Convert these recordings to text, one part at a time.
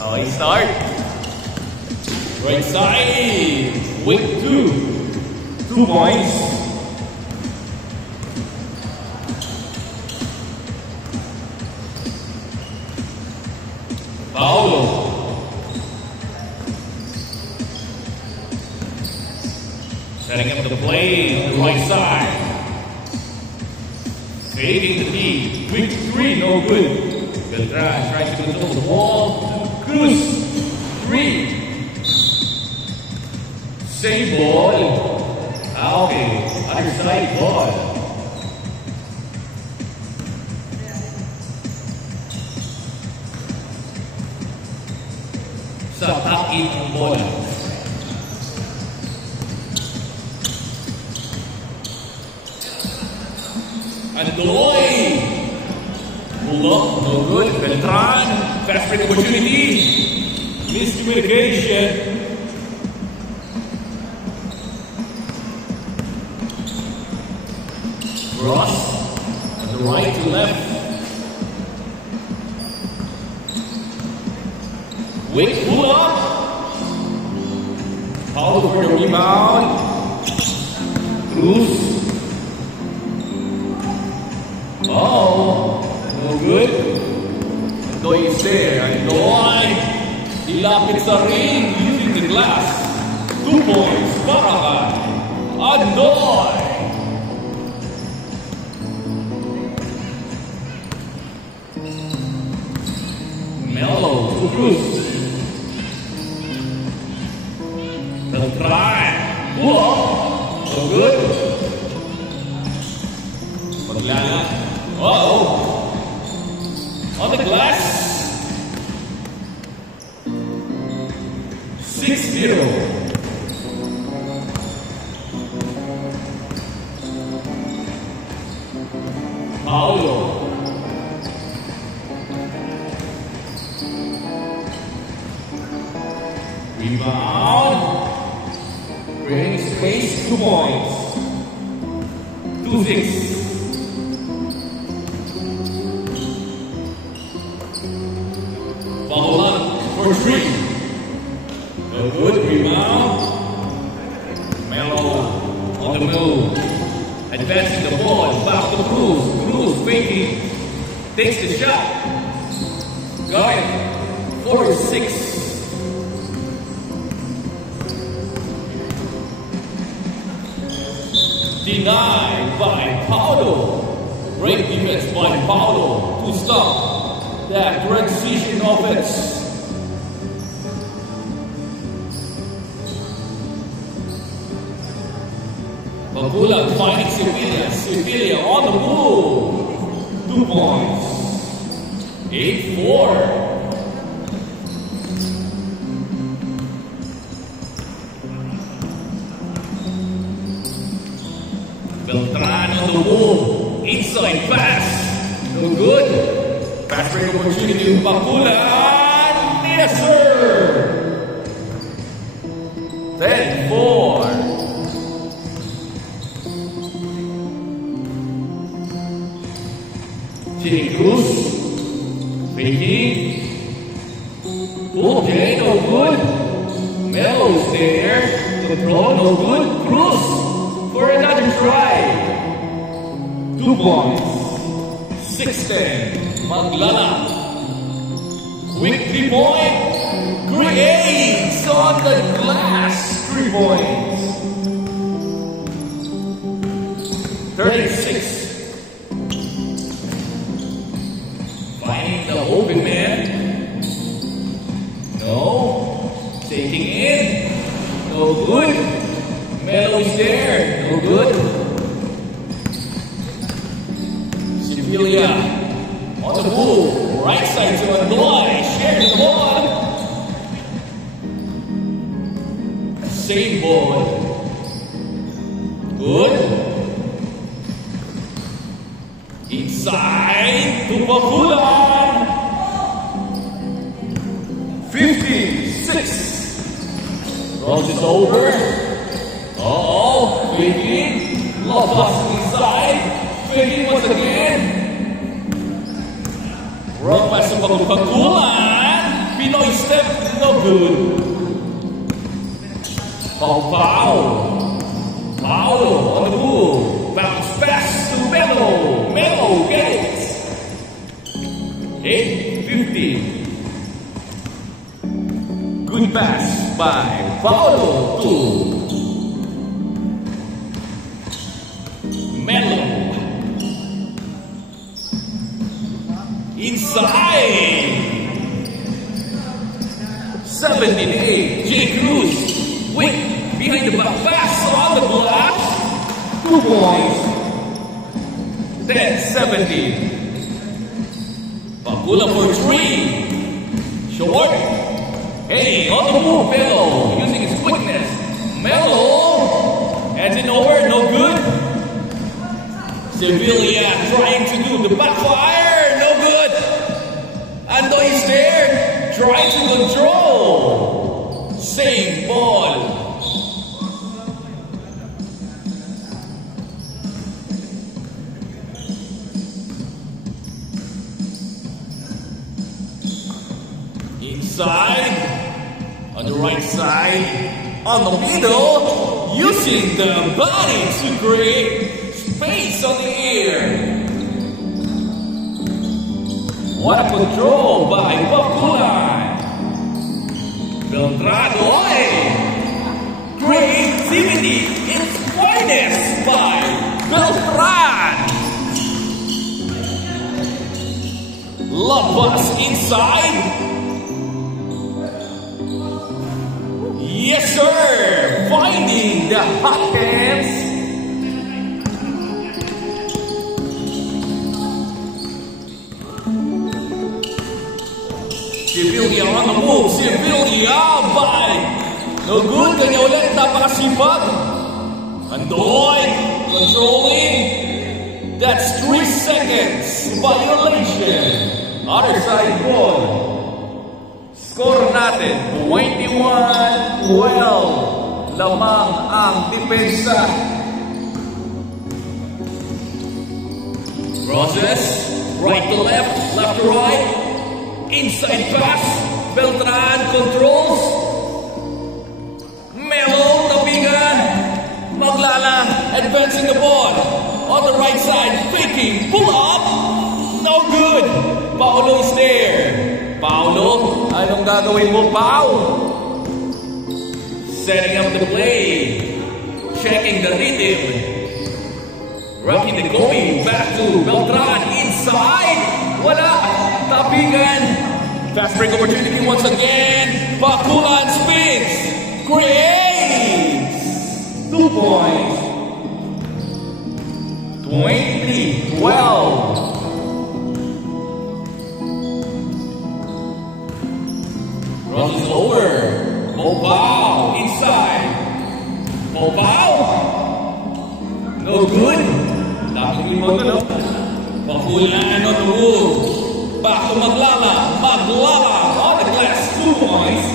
Okay, start. Right side. Week 2. 2 points. Paulo. Setting up the play on the right side. Fading the feed. Week 3, no good. Beltran tries to control the ball. Cruz. 3. Same ball. Okay, other side ball. Sa top-in ang bola. Andoy! Pull up, no good. Beltran, fast break opportunity. Miscommunication. Cross, on the right to left. Wick pull up. Paulo for the rebound. Cruz. Oh, no good. Andoy is there. Andoy. Ilapit sa ring using the glass. 2 points. Barakan. Andoy. Melo to Cruz. Beltran. Pull up. So good. Paglala. Uh-oh. On the glass. 6-0. Paulo. Rebound. Bring space, 2 points. 2-6. Paulo for 3. A good rebound. Melo on the move. Advancing the ball. Back to Cruz. Cruz faking. Takes the shot. Got it. 4-6. Denied by Paulo. Great defense by Paulo to stop that transition offense. Pagulang finding Sevilla. Sevilla on the move. 2 points. 8-4. Beltran on the move. Inside pass. No good. Pass break opportunity to Pagulang. Yes, sir. 10-4. Chini Cruz. Faking. Okay, no good. Melo's there. Control, no good. Cruz for another try. 2 points. 6-10. Maglala. Quick 3-point. Creates on the glass. 3 points. 36. Finding the open man. No. Taking in. No good. Melo is there. No good. Sevilla on the move. Right side to Andoy. Shares the ball. Same ball. Good. Inside to Pagulang. 56. Cross is over. Uh-oh. Faking. Love pass inside. Faking once again. Wrong pass to Pagulang. Pinoy step, no good. Paolo on the move. Bounce pass to Melo. Melo gets it. 8-15. Good pass by Paolo to Melo. Inside. 17-8. Jay Cruz. Wait, behind the back pass on the glass. 2 points. 10-17. Pagula for 3. Short. Hey, on the move, Melo. Using his quickness. Melo. Heads it over, no good. Sevilla trying to do the backfire, no good. Ando is there, trying to control. Same ball. Inside, on the right side, on the middle, using the body to create space on the air. What a control by Pakulan. Beltrado. Creativity in finest by Beltran. Labas inside. Yes, sir. Finding the hot hands. Sevilla on the move. Sevilla by. No good. Kanya ulit. Napakasipag. Andoy. Controlling. That's 3 seconds. Violation. Other side ball. Score natin, 21-12. Lamang ang depensa. Crosses, right to left, left to right. Inside pass, Beltran controls. Melo, tabigan. Maglala, advancing the ball. On the right side, faking, pull up. No good. Paolo is there. Paolo, anong gagawin mo, Pao? Setting up the play. Checking the rhythm. Rocking the going back to Beltran. Inside. Wala. Tapigan. Fast break opportunity once again. Pakulan spins. Creates. 2 points. 20-12. Crosses over. Mopao inside. Mopao. No good. Daming limang na. Pakulan on the move. Back to Maglala. Maglala on the glass. 2 points.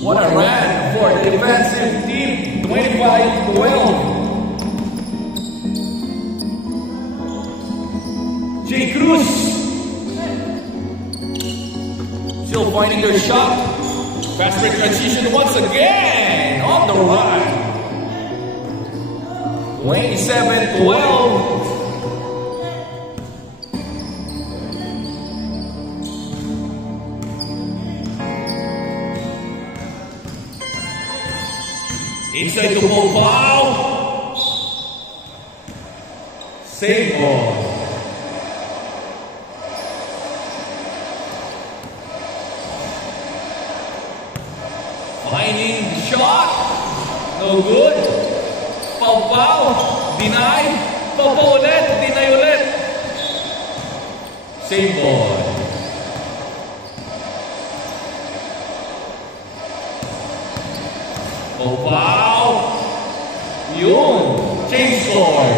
What a run for the defensive team. 25-12. Jay Cruz. Still finding their shot. Fast break transition once again on the run. 27-12. Inside the ball foul. Save ball. Finding the shot. No good. Pau. Deny. Pau ulit. Deny ulit. Save ball. Pau. Yun. Change score.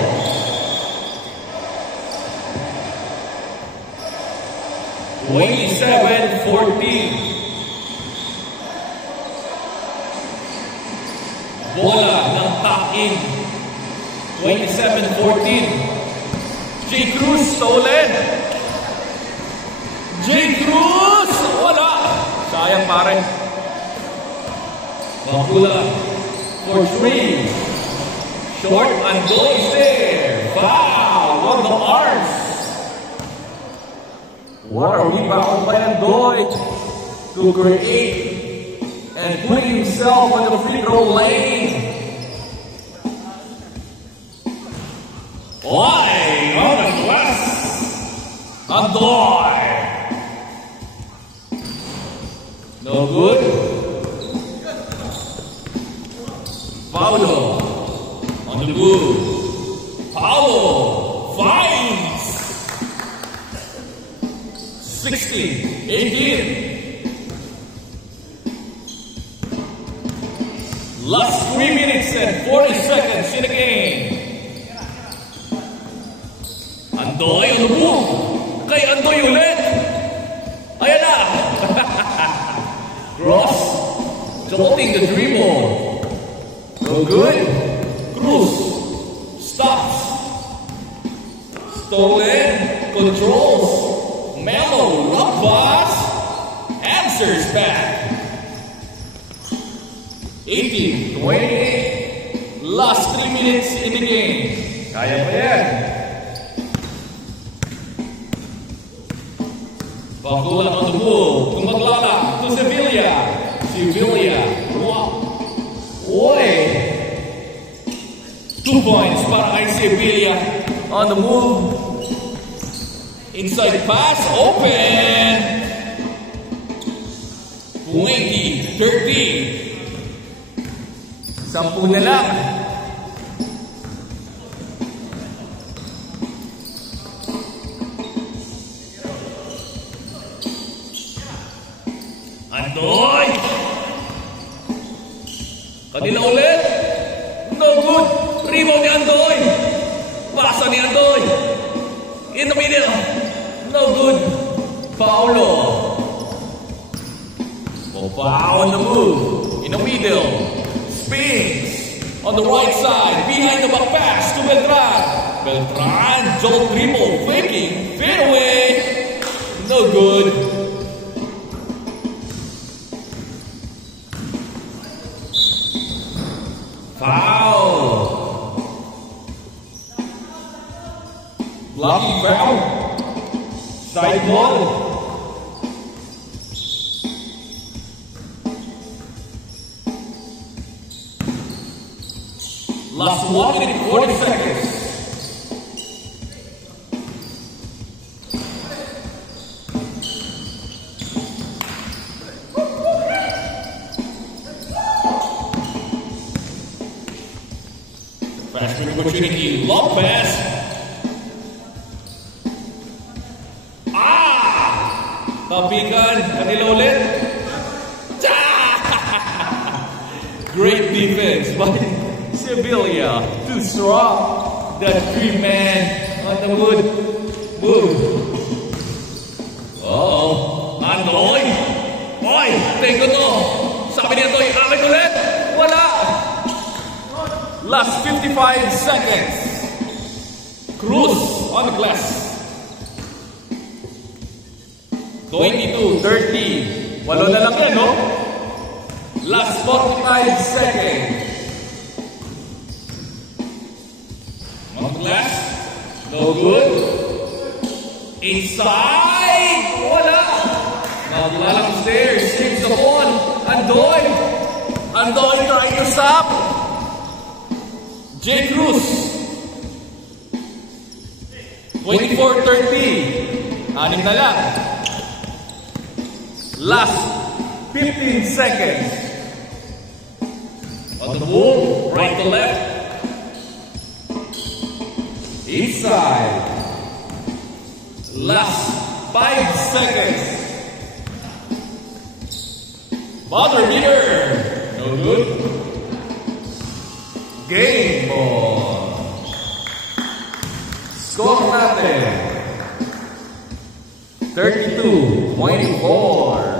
(27-14). Bola ng tuck-in. 27-14. Jay Cruz stolen. pare. Bakula for 3. Short and goes there. Foul on the arms. What a rebound by Andoy to create and put himself on the free throw lane. Why on the glass? Andoy. No good. Paulo on the move. Paulo finds 16, 18. Last 3 minutes and 40 seconds in the game. Andoy on the move. Kay Andoy ulit. Ayan na. Cross. Jolting the dribble. No good. Cruz stops. Stolen. Controls. Melo. Rock pass. Answers back. 18, 28. Last 3 minutes in the game. Kaya pa yan. Bakula on the move. Kumaglala to Sevilla. Sevilla. Oy. 2 points para kay Sevilla. On the move. Inside pass. Open. 20, 30. 10 na lang. Andoy! Kanila ulit. No good. Rebound ni Andoy. Pasa ni Andoy. In the middle. No good. Paulo. Foul on the move. In the middle. Spins. On the right side. Behind the back pass to Beltran. Beltran. Jolt dribble. Faking. Fade away. No good. Foul. Blocking foul. Side ball. Last 1 minute 40 seconds. Fast break opportunity. Long pass. Tapikan. Kanila ulit. Great defense by Sevilla to stop the 3-man on the move. Andoy. Oy, take ko to. Sabi ni Andoy, akin ulit. Wala. Last 55 seconds. Cruz on the glass. 22, 30. Walo na lang yan, no? Last 45 seconds. On the glass. No good. Inside. Wala. Naglalang stairs. Saves the ball. Andoy. Andoy trying to stop. J. Cruz. 24-30. Anim na lang. Last 15 seconds. On the move. Right to left. Inside. Last 5 seconds. Buzzer beater. No good. Game ball. Score natin. 32-24.